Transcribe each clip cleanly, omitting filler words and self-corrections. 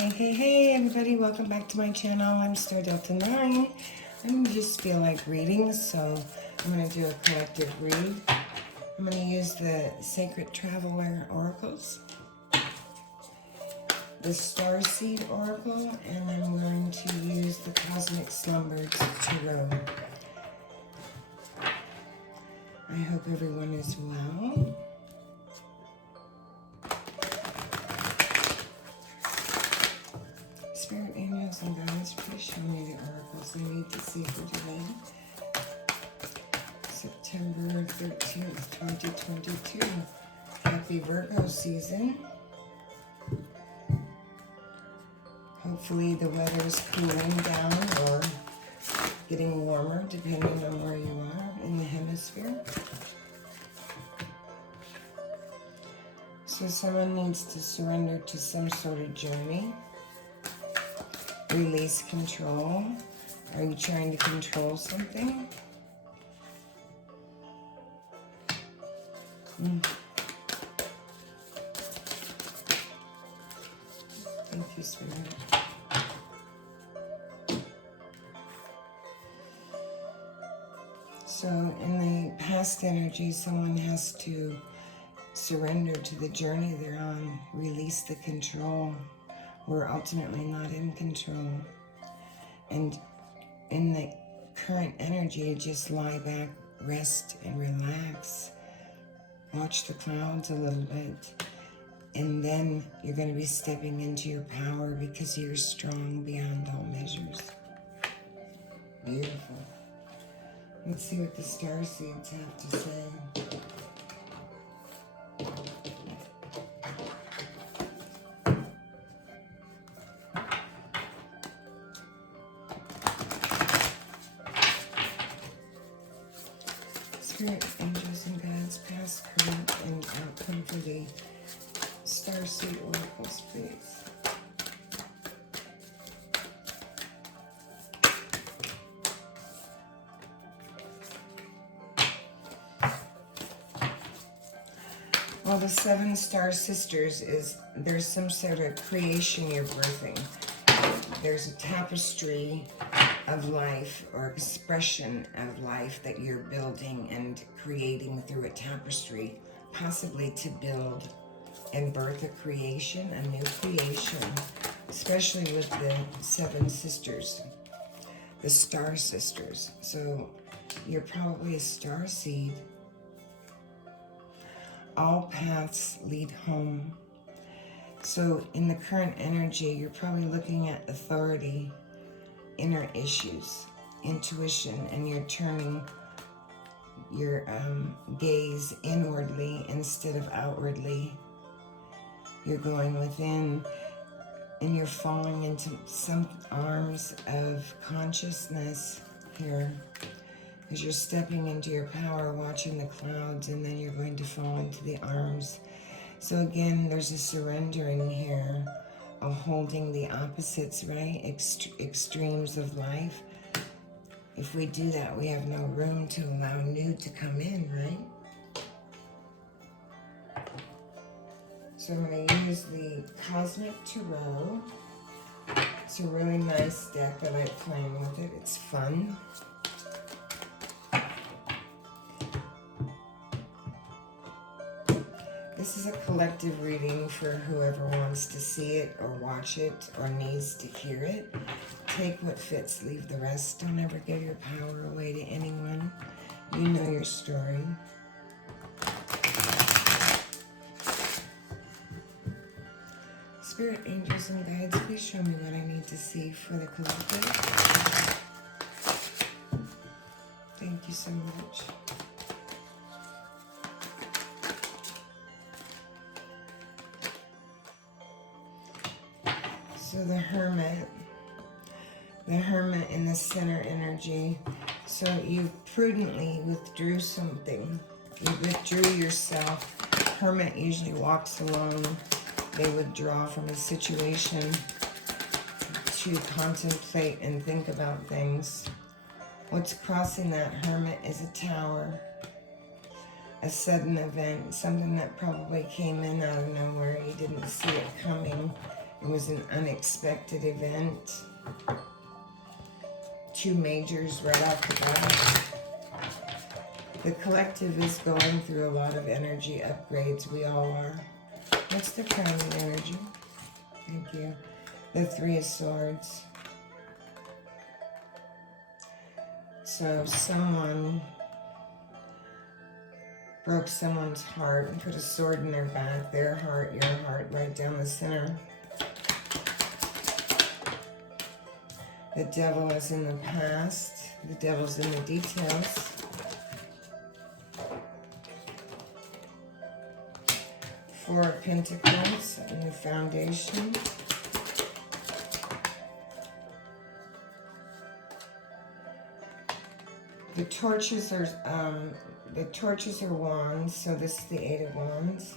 Hey everybody, welcome back to my channel. I'm Star Delta 9. I just feel like reading, so I'm going to do a collective read. I'm going to use the Sacred Traveler Oracles, the Starseed Oracle, and I'm going to use the Cosmic Slumbers Tarot. I hope everyone is well. Spirit angels and guides, please show me the oracles I need to see for today. September 13th, 2022. Happy Virgo season. Hopefully the weather is cooling down or getting warmer depending on where you are in the hemisphere. So someone needs to surrender to some sort of journey. Release control. Are you trying to control something? Thank you, Spirit. So in the past energy, someone has to surrender to the journey they're on, release the control. We're ultimately not in control. And in the current energy, just lie back, rest, and relax. Watch the clouds a little bit. And then you're going to be stepping into your power because you're strong beyond all measures. Beautiful. Let's see what the starseeds have to say. Spirit, angels, and guides, past, current, and outcome for the starseed oracles, please. Well, the seven star sisters is there's some sort of creation you're birthing. There's a tapestry of life or expression of life that you're building and creating through a tapestry, possibly to build and birth a creation, a new creation, especially with the seven sisters, the star sisters. So you're probably a star seed. All paths lead home. So in the current energy, you're probably looking at authority, inner issues, intuition, and you're turning your gaze inwardly instead of outwardly. You're going within and you're falling into some arms of consciousness here as you're stepping into your power, watching the clouds, and then you're going to fall into the arms. So again, there's a surrendering here, of holding the opposites, right? Extremes of life. If we do that, we have no room to allow new to come in, right? So I'm going to use the Cosmic Tarot. It's a really nice deck. I like playing with it. It's fun. This is a collective reading for whoever wants to see it or watch it or needs to hear it. Take what fits, leave the rest. Don't ever give your power away to anyone. You know your story. Spirit, angels, and guides, please show me what I need to see for the collective. Thank you so much. So the Hermit in the center energy. So you prudently withdrew something. You withdrew yourself. Hermit usually walks alone. They withdraw from a situation to contemplate and think about things. What's crossing that Hermit is a tower. A sudden event, something that probably came in out of nowhere. You didn't see it coming. It was an unexpected event. 2 majors right off the bat. The collective is going through a lot of energy upgrades. We all are. What's the crowning energy? Thank you. The 3 of Swords. So someone broke someone's heart and put a sword in their back. Their heart, your heart, right down the center. The devil is in the past. The devil's in the details. Four of Pentacles, a new foundation. The torches are wands, so this is the 8 of Wands.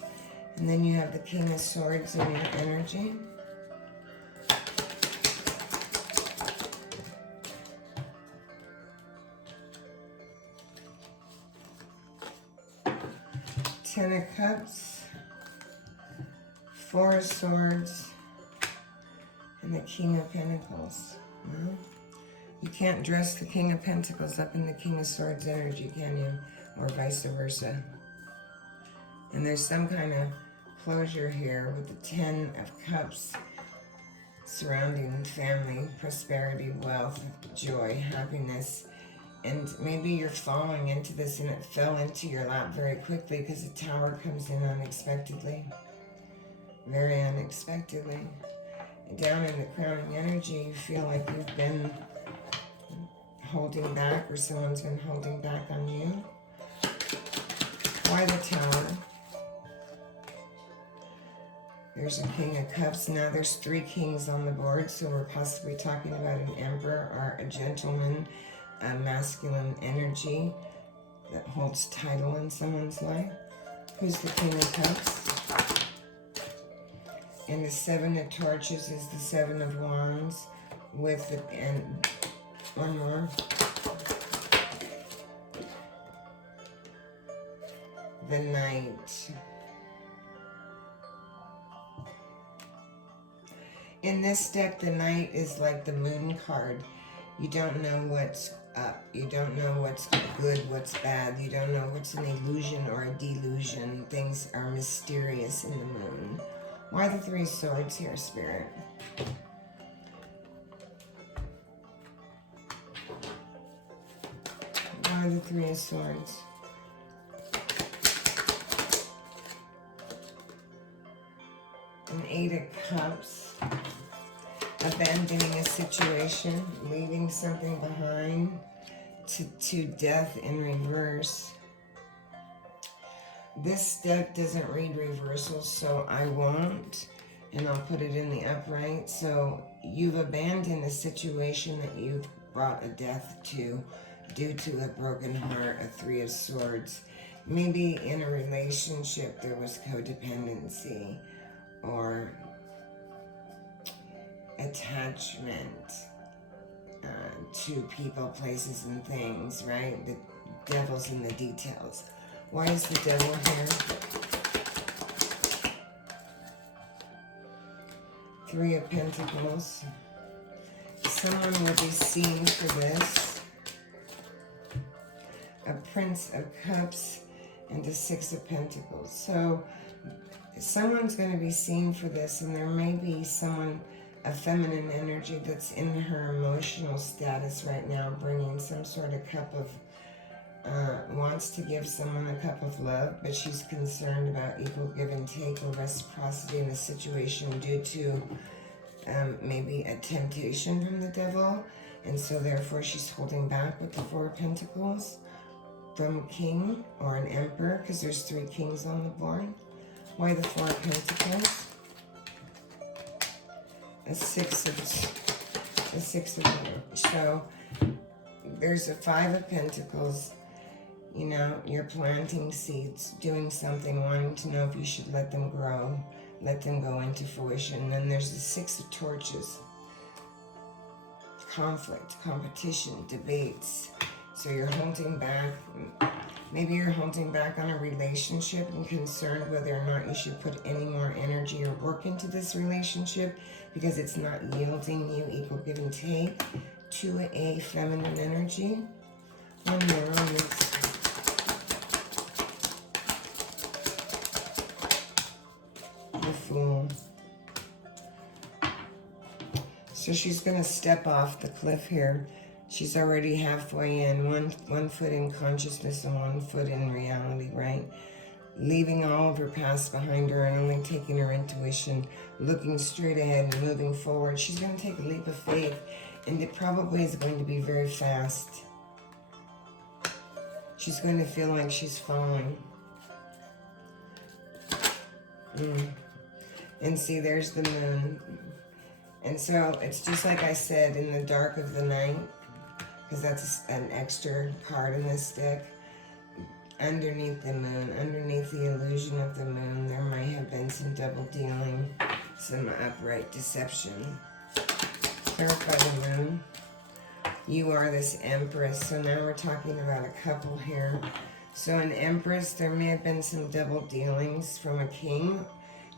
And then you have the King of Swords in your energy. Ten of Cups, 4 of Swords, and the King of Pentacles. Well, you can't dress the King of Pentacles up in the King of Swords energy, can you? Or vice versa. And there's some kind of closure here with the 10 of Cups surrounding family, prosperity, wealth, joy, happiness. And maybe you're falling into this and it fell into your lap very quickly because the Tower comes in unexpectedly. Very unexpectedly. And down in the crowning energy, you feel like you've been holding back or someone's been holding back on you. Why the Tower? There's a King of Cups. Now there's 3 kings on the board, so we're possibly talking about an emperor or a gentleman, a masculine energy that holds title in someone's life. Who's the King of Cups? And the 7 of Torches is the 7 of Wands with the, and one more. The Knight. In this deck, the Knight is like the Moon card. You don't know what's up. You don't know what's good, what's bad. You don't know what's an illusion or a delusion. Things are mysterious in the Moon. Why the 3 swords here, Spirit? Why the 3 of Swords? An 8 of Cups. Abandoning a situation, leaving something behind, to death in reverse. This deck doesn't read reversals, so I won't, and I'll put it in the upright. So you've abandoned a situation that you've brought a death to due to a broken heart, a 3 of Swords. Maybe in a relationship there was codependency or attachment to people, places, and things, right? The devil's in the details. Why is the devil here? 3 of Pentacles. Someone will be seen for this. A Prince of Cups and a 6 of Pentacles. So someone's going to be seen for this, and there may be someone, a feminine energy that's in her emotional status right now, bringing some sort of cup of, wants to give someone a cup of love, but she's concerned about equal give and take or reciprocity in the situation due to maybe a temptation from the devil, and so therefore she's holding back with the 4 of Pentacles from a king or an emperor, because there's 3 kings on the board. Why the 4 of Pentacles? A 6 of so there's a 5 of Pentacles. You know, you're planting seeds, doing something, wanting to know if you should let them grow, let them go into fruition. And then there's the 6 of Torches. Conflict, competition, debates. So you're holding back. Maybe you're holding back on a relationship and concerned whether or not you should put any more energy or work into this relationship because it's not yielding you equal give and take. 2A feminine energy. One more on this. The Fool. So she's going to step off the cliff here. She's already halfway in, one foot in consciousness and 1 foot in reality, right? Leaving all of her past behind her and only taking her intuition, looking straight ahead and moving forward. She's going to take a leap of faith, and it probably is going to be very fast. She's going to feel like she's falling. And see, there's the moon. And so it's just like I said, in the dark of the night, because that's an extra card in this deck. Underneath the moon, underneath the illusion of the moon, there might have been some double dealing, some upright deception. Clarify the moon. You are this Empress. So now we're talking about a couple here. So an Empress, there may have been some double dealings from a king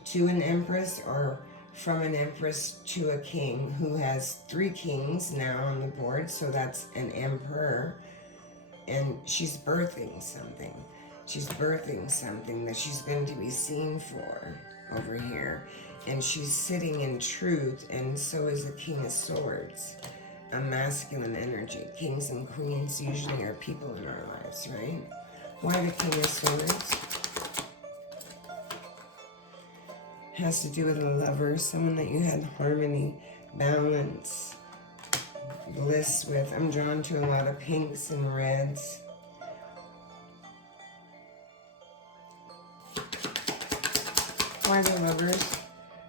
to an Empress, or from an Empress to a king who has 3 kings now on the board. So that's an Emperor. And she's birthing something. She's birthing something that she's going to be seen for over here. And she's sitting in truth, and so is the King of Swords. A masculine energy. Kings and queens usually are people in our lives, right? Why the King of Swords? Has to do with a lover, someone that you had harmony, balance, bliss with. I'm drawn to a lot of pinks and reds. Why the Lovers?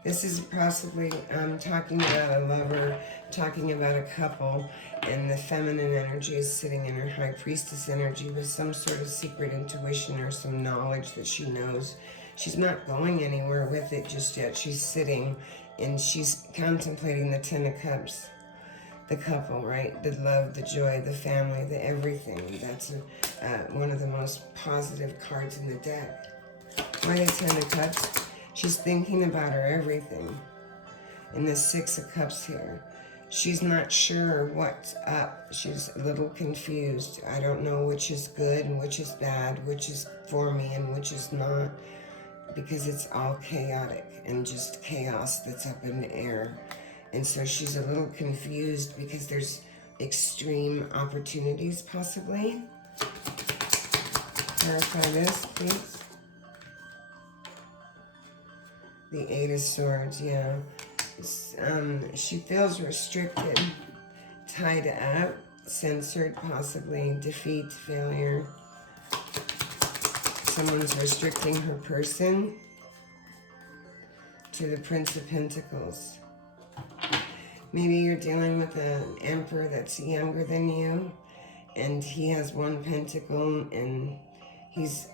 This is possibly talking about a lover, talking about a couple, and the feminine energy is sitting in her High Priestess energy with some sort of secret intuition or some knowledge that she knows. She's not going anywhere with it just yet. She's sitting and she's contemplating the 10 of Cups. The couple, right? The love, the joy, the family, the everything. That's one of the most positive cards in the deck. Why the 10 of Cups? She's thinking about her everything. And the 6 of Cups here. She's not sure what's up. She's a little confused. I don't know which is good and which is bad, which is for me and which is not. Because it's all chaotic and just chaos that's up in the air. And so she's a little confused because there's extreme opportunities possibly. Clarify this, please. The 8 of Swords, yeah. She feels restricted, tied up, censored possibly, defeat, failure. Someone's restricting her person to the Prince of Pentacles. Maybe you're dealing with an Emperor that's younger than you, and he has 1 pentacle, and he's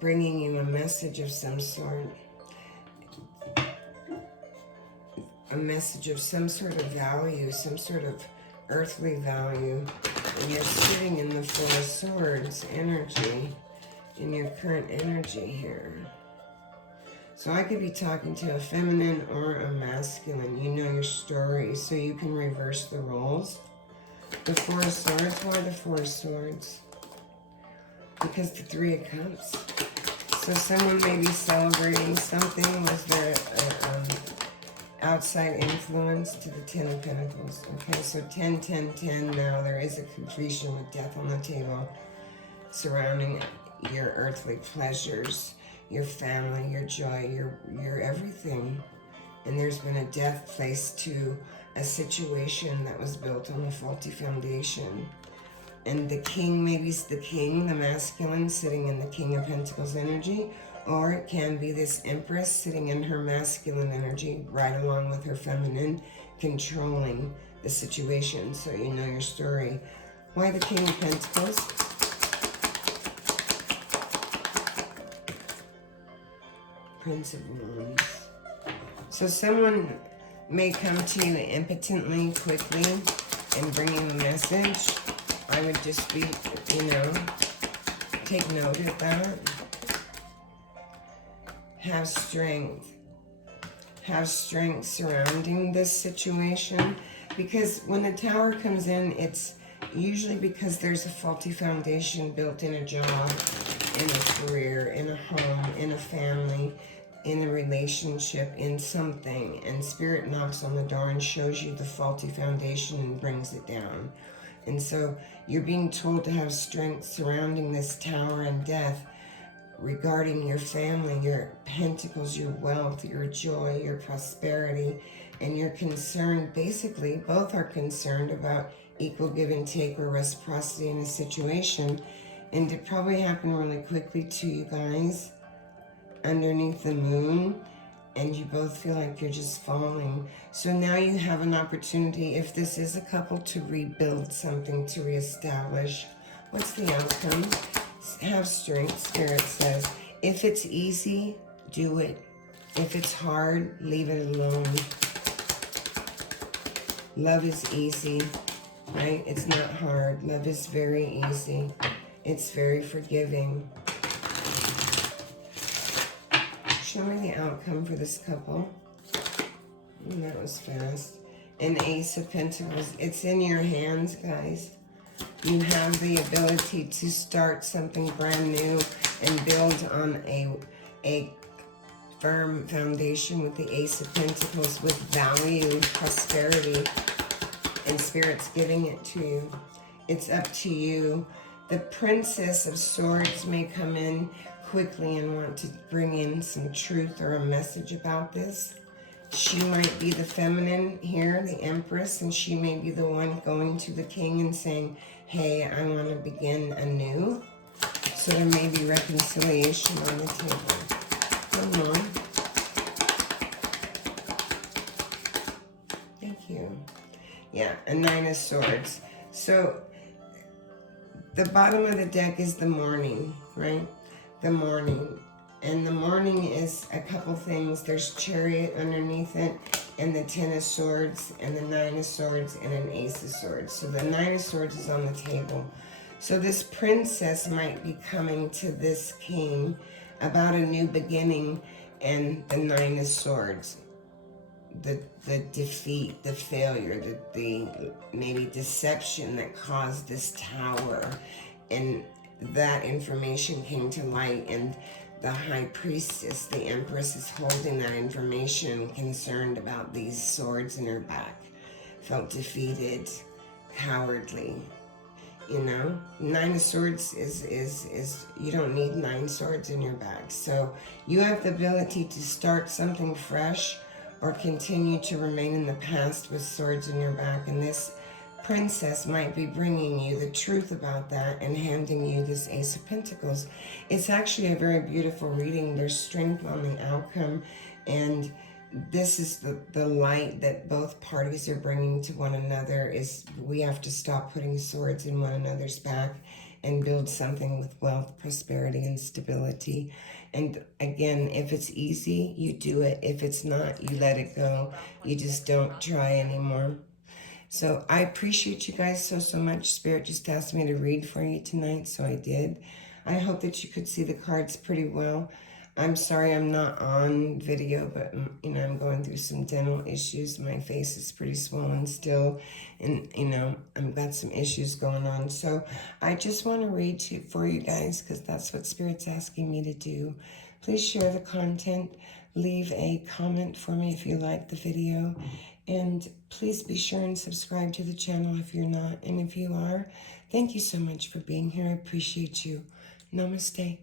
bringing you a message of some sort. A message of some sort of value, some sort of earthly value. And you're sitting in the 4 of Swords energy, in your current energy here. So I could be talking to a feminine or a masculine. You know your story, so you can reverse the roles. The 4 of Swords, why the 4 of Swords? Because the 3 of Cups. So someone may be celebrating something with their outside influence to the 10 of Pentacles. Okay, so 10, 10, 10. Now there is a completion with death on the table surrounding your earthly pleasures, your family, your joy, your everything. And there's been a death placed to a situation that was built on a faulty foundation. And the king, maybe it's the king, the masculine, sitting in the King of Pentacles energy, or it can be this Empress sitting in her masculine energy, right along with her feminine, controlling the situation. So you know your story. Why the King of Pentacles? Prince of Wands. So someone may come to you impotently, quickly, and bring you a message. I would just be, take note of that. Have strength. Have strength surrounding this situation. Because when the Tower comes in, it's usually because there's a faulty foundation built in a job, in a career, in a home, in a family, in a relationship, in something. And Spirit knocks on the door and shows you the faulty foundation and brings it down. And so you're being told to have strength surrounding this Tower and death regarding your family, your pentacles, your wealth, your joy, your prosperity, and you're concerned, basically, both are concerned about equal give and take or reciprocity in a situation. And it probably happened really quickly to you guys underneath the moon, and you both feel like you're just falling. So now you have an opportunity, if this is a couple, to rebuild something, to reestablish. What's the outcome? Have strength, Spirit says. If it's easy, do it. If it's hard, leave it alone. Love is easy, right? It's not hard. Love is very easy. It's very forgiving. Show me the outcome for this couple. That was fast. An Ace of Pentacles. It's in your hands, guys. You have the ability to start something brand new and build on a firm foundation with the Ace of Pentacles, with value, prosperity, and Spirit's giving it to you. It's up to you. The Princess of Swords may come in quickly and want to bring in some truth or a message about this. She might be the feminine here, the Empress, and she may be the one going to the King and saying, hey, I want to begin anew. So there may be reconciliation on the table. Come on. Thank you. Yeah, a Nine of Swords. So the bottom of the deck is the Morning, right? The Morning. And the Morning is a couple things. There's Chariot underneath it, and the Ten of Swords, and the Nine of Swords, and an Ace of Swords. So the Nine of Swords is on the table. So this princess might be coming to this king about a new beginning, and the Nine of Swords. The defeat, the failure, the maybe deception that caused this tower. And that information came to light, and the High Priestess, the Empress, is holding that information, concerned about these swords in her back. Felt defeated, cowardly. You know, Nine of Swords is you don't need 9 swords in your back. So you have the ability to start something fresh or continue to remain in the past with swords in your back. And this princess might be bringing you the truth about that and handing you this Ace of Pentacles. It's actually a very beautiful reading. There's strength on the outcome, and this is the light that both parties are bringing to one another. Is we have to stop putting swords in one another's back and build something with wealth, prosperity, and stability. And again, if it's easy, you do it. If it's not, you let it go. You just don't try anymore. So I appreciate you guys so much. Spirit just asked me to read for you tonight, so I did. I hope that you could see the cards pretty well. I'm sorry I'm not on video, but you know, I'm going through some dental issues. My face is pretty swollen still, and you know, I've got some issues going on. So I just want to read for you guys, because that's what Spirit's asking me to do. Please share the content. Leave a comment for me if you like the video. And please be sure and subscribe to the channel if you're not. And if you are, thank you so much for being here. I appreciate you. Namaste.